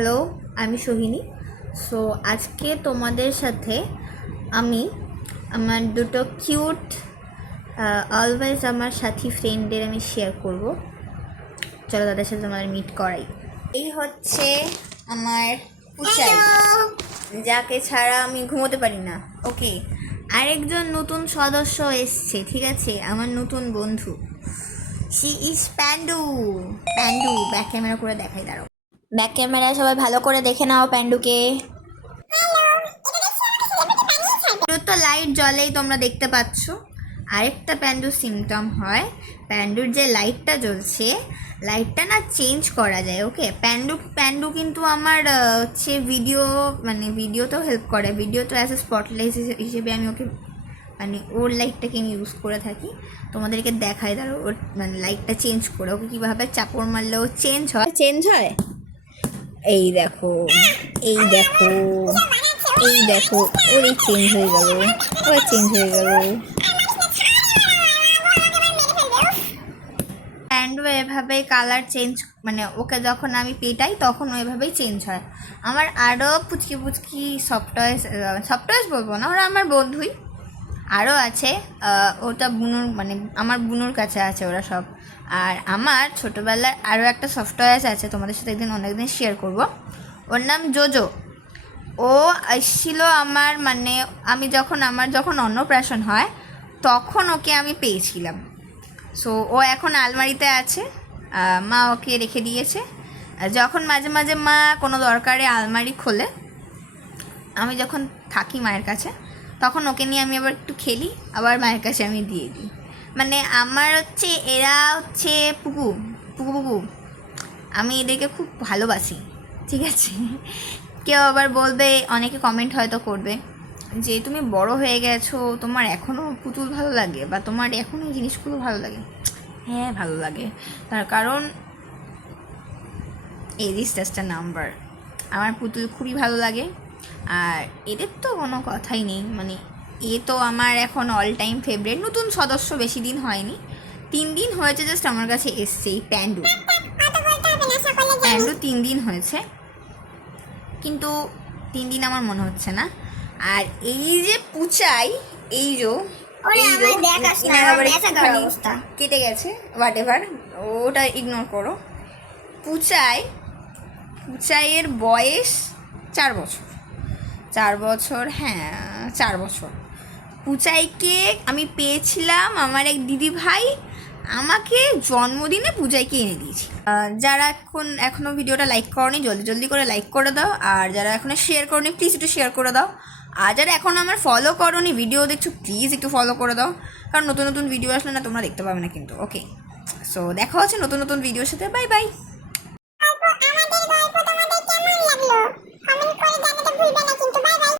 Hello, আমি Sohini. So আজকে তোমাদের সাথে আমি আমার দুটো কিউট অলওয়েজ আমার সাথী ফ্রেন্ডদের আমি শেয়ার করব। চলো তাদের সাথে তোমাদের মিট করাই। এই হচ্ছে আমার পুচাই, যাকে ছাড়া আমি ঘুমোতে পারি না। ওকে, আরেকজন নতুন সদস্য এসছে, ঠিক আছে, আমার নতুন বন্ধু। She is Pandu. Pandu back camera করে দেখাই, দাঁড়াও। ব্যাক ক্যামেরা সবাই ভালো করে দেখে নাও প্যান্ডুকে। প্যান্ডুর তো লাইট জ্বলেই তোমরা দেখতে পাচ্ছ। আরেকটা প্যান্ডুর সিমটম হয়, প্যান্ডুর যে লাইটটা জ্বলছে, লাইটটা না চেঞ্জ করা যায়। ওকে, প্যান্ডু কিন্তু আমার হচ্ছে ভিডিওতেও হেল্প করে। ভিডিও তো অ্যাজ এ স্পটলাইট হিসেবে আমি ওকে ওর লাইটটাকে আমি ইউজ করে থাকি। তোমাদেরকে দেখাই, দাঁড়ো ওর লাইটটা চেঞ্জ করে ওকে কীভাবে চাপড় মারলেও চেঞ্জ হয়। এই দেখো, এই দেখো, এই দেখো, ওরে চেঞ্জ হয়ে গেল, প্যান্ডু এভাবে কালার চেঞ্জ, ওকে যখন আমি পেটাই তখন ওইভাবেই চেঞ্জ হয়। আমার আরও পুচকি সফটওয়্যার বলবো না, ওরা আমার বন্ধুই আরও আছে। ওটা বুনুর আমার বুনুর কাছে আছে ওরা সব। আর আমার ছোটোবেলার আরও একটা সফটওয়্যার আছে, তোমাদের সাথে একদিন অনেকদিন শেয়ার করব। ওর নাম জোজো। ও এসেছিলো আমি যখন অন্নপ্রাশন হয় তখন ওকে আমি পেয়েছিলাম। সো ও এখন আলমারিতে আছে, মা ওকে রেখে দিয়েছে। যখন মাঝে মাঝে মা কোনো দরকারে আলমারি খোলে, আমি যখন থাকি মায়ের কাছে, তখন ওকে নিয়ে আমি আবার একটু খেলি, আবার মায়ের কাছে আমি দিয়ে দিই। আমার এরা হচ্ছে পুকু পুকু। আমি এদেরকে খুব ভালোবাসি, ঠিক আছে। কেউ আবার বলবে, অনেকে কমেন্ট হয়তো করবে যে তুমি বড় হয়ে গেছো, তোমার এখনও পুতুল ভালো লাগে বা তোমার এখনও এই জিনিসগুলো ভালো লাগে। হ্যাঁ, ভালো লাগে, তার কারণ age is just a number. আমার পুতুল খুবই ভালো লাগে। আর এদের তো কোনো কথাই নেই, এ তো আমার এখন অল টাইম ফেভারিট। নতুন সদস্য বেশি দিন হয়নি, 3 দিন হয়েছে জাস্ট আমার কাছে এসছে। এই প্যান্ডু 3 দিন হয়েছে, কিন্তু 3 দিন আমার মনে হচ্ছে না। আর এই যে পুচাই, এই যে কেটে গেছে, হোয়াট এভার, ওটা ইগনোর করো। পুচাইয়ের বয়স 4 বছর। 4 বছর, হ্যাঁ 4 বছর। পুচাইকে আমি পেয়েছিলাম, আমার এক দিদি ভাই আমাকে জন্মদিনে পুচাইকে এনে দিয়েছি। যারা এখনও ভিডিওটা লাইক করনি, জলদি করে লাইক করে দাও। আর যারা এখনও শেয়ার করনি, প্লিজ একটু শেয়ার করে দাও। আর যারা এখনও আমার ফলো করনি, ভিডিও দেখছো, প্লিজ একটু ফলো করে দাও, কারণ নতুন নতুন ভিডিও আসলে না তোমরা দেখতে পাবে না কিন্তু। ওকে, সো দেখা হচ্ছে নতুন ভিডিওর সাথে। Bye bye.